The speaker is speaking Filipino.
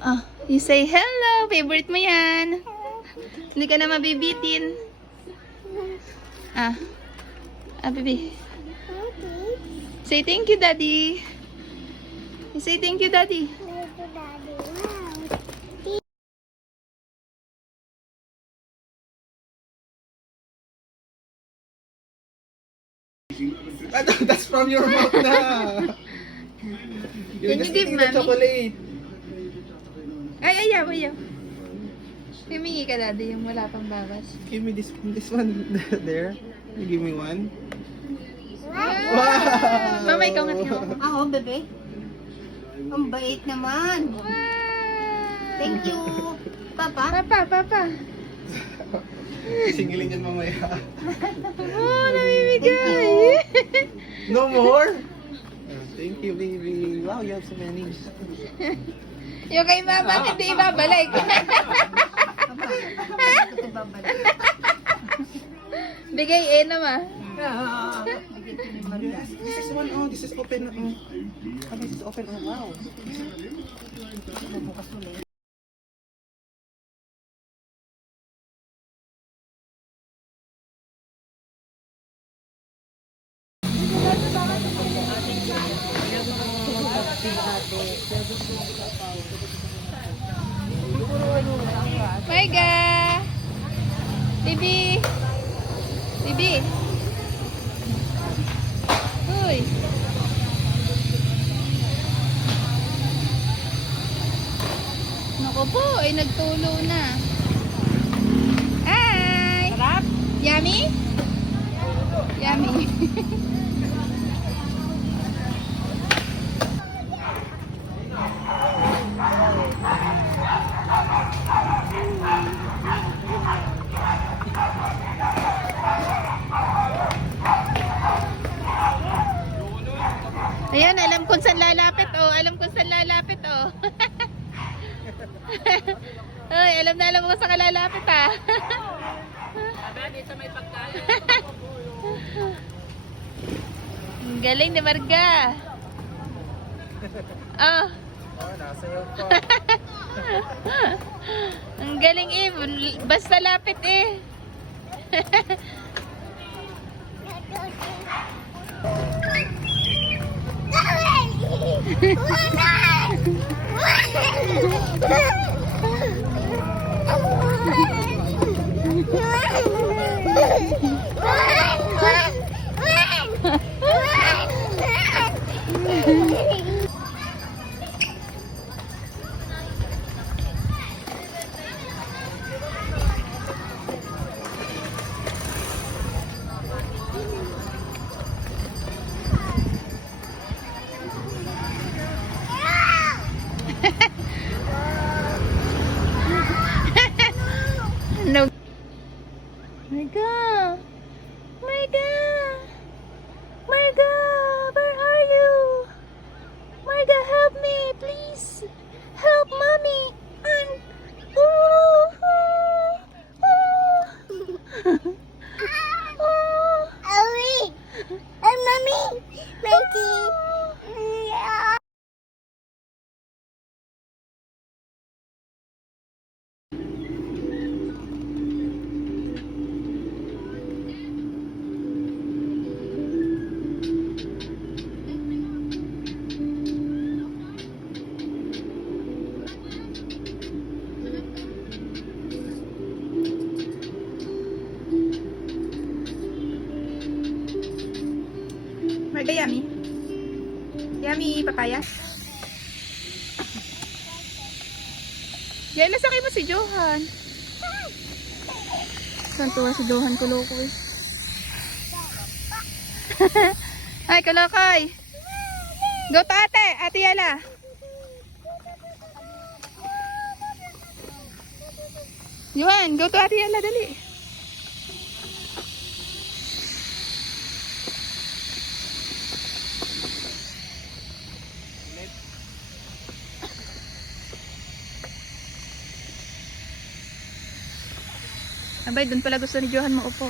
Oh, you say hello. Favorite mo yan. Hindi ka na mabibitin. Ah. Ah, baby. Say thank you, Daddy. You say thank you, Daddy. That's from your mouth na. You're Can you just give eating the mommy? chocolate. Ay, ayaw. Humingi ka, Daddy, yung wala pang bawas. Give me this one there. You give me one. Wow! Mama, ikaw nga tingnan mo. Ako, bebe. Ang bait naman. Wow! Thank you. Papa. Papa. Singilin yan mamaya. Oh, namimigay. No more? Thank you, baby. Wow, you have so many. Yung kay Mama, hindi ibabalik. Papa. Ito babalik. Bigay naman. Bigyan ko ni Maria. This is one, oh, this is open. Oh, this is open. Oh, wow. Bubukas ulit. Maiga! Bibi! Uy! Naku po, ay nagtulo na. Hi! Sarap? Yummy? Yummy. Ayan, alam kung saan lalapit, oh. Ay, alam mo kung saan ka lalapit, ah. Dito may pagkain. Ang galing ni Marga. Oh. Oh, nasayaw pa. Ang galing basta lapit No. Marga, where are you? Marga, help me, please. Help mommy. Marga, yummy. Yummy, papaya. Yan, nasakay mo si Johan. Saan tuwa si Johan, kulokoy. Ay, kulokoy. Go to ate Yala. Johan, go to ate Yala, dali. Abay, doon pala gusto ni Johan maupo.